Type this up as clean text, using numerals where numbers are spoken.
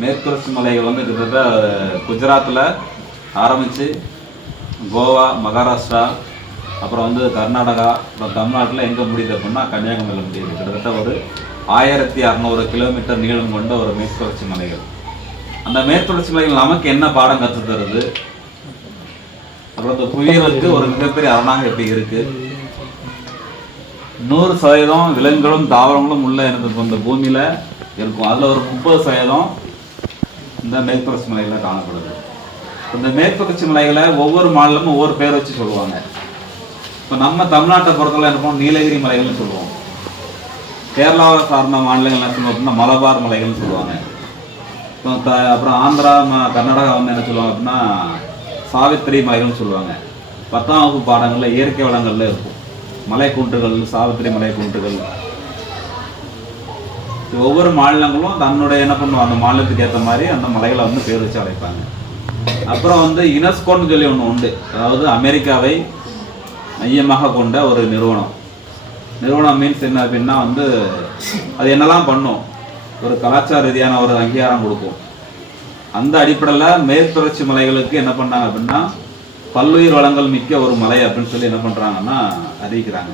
மேற்குத்தொடர்ச்சி மலைகள் வந்து கிட்டத்தட்ட குஜராத்தில் ஆரம்பித்து கோவா, மகாராஷ்டிரா, அப்புறம் வந்து கர்நாடகா, அப்புறம் தமிழ்நாட்டில் எங்கே முடியுது அப்படின்னா கன்னியாகுமரியில் முடியுது. கிட்டத்தட்ட ஒரு 1600 கிலோமீட்டர் நீளம் கொண்ட ஒரு மேற்குத்தொடர்ச்சி மலைகள். அந்த மேற்குத்தொடர்ச்சி மலைகள் நமக்கு என்ன பாடம் கற்று தருது, அப்புறம் அந்த புவியியலுக்கு ஒரு மிகப்பெரிய அரணாக எப்படி இருக்கு, 100% விலங்குகளும் தாவரங்களும் உள்ள இந்த பூமியில் இருக்கும். அதில் ஒரு 30% இந்த மேற்குத்தொடர்ச்சி மலைகளில் காணப்படுது. இந்த மேற்குத்தொடர்ச்சி மலைகளை ஒவ்வொரு மாநிலமும் ஒவ்வொரு பேர் வச்சு சொல்லுவாங்க. இப்போ நம்ம தமிழ்நாட்டை பொறுத்தவரை என்ன பண்ணுவோம், நீலகிரி மலைகள்னு சொல்லுவோம். கேரளாவை சார்ந்த மாநிலங்கள் என்ன சொல்லுவோம் அப்படின்னா மலபார் மலைகள்னு சொல்லுவாங்க. அப்புறம் ஆந்திரா, கர்நாடகா வந்து என்ன சொல்லுவாங்க அப்படின்னா சாவித்திரி மலைகள்னு சொல்லுவாங்க. 10ஆம் வகுப்பு பாடங்களில் இயற்கை வளங்களில் இருக்கும் மலை குன்றுகள், சாவித்திரி மலை குன்றுகள். ஒவ்வொரு மாநிலங்களும் தன்னுடைய என்ன பண்ணுவோம், அந்த மாநிலத்துக்கு ஏற்ற மாதிரி அந்த மலைகளை வந்து பேர் வச்சு அழைப்பாங்க. அப்புறம் வந்து யுனெஸ்கோன்னு சொல்லி ஒன்று உண்டு. அதாவது அமெரிக்காவை மையமாக கொண்ட ஒரு நிறுவனம் மீன்ஸ் என்ன அப்படின்னா வந்து அது என்னெல்லாம் பண்ணும், ஒரு கலாச்சார ரீதியான ஒரு அங்கீகாரம் கொடுக்கும். அந்த அடிப்படையில் மேற்குத்தொடர்ச்சி மலைகளுக்கு என்ன பண்ணாங்க அப்படின்னா பல்லுயிர் வளங்கள் மிக்க ஒரு மலை அப்படின்னு சொல்லி என்ன பண்ணுறாங்கன்னா அறிவிக்கிறாங்க.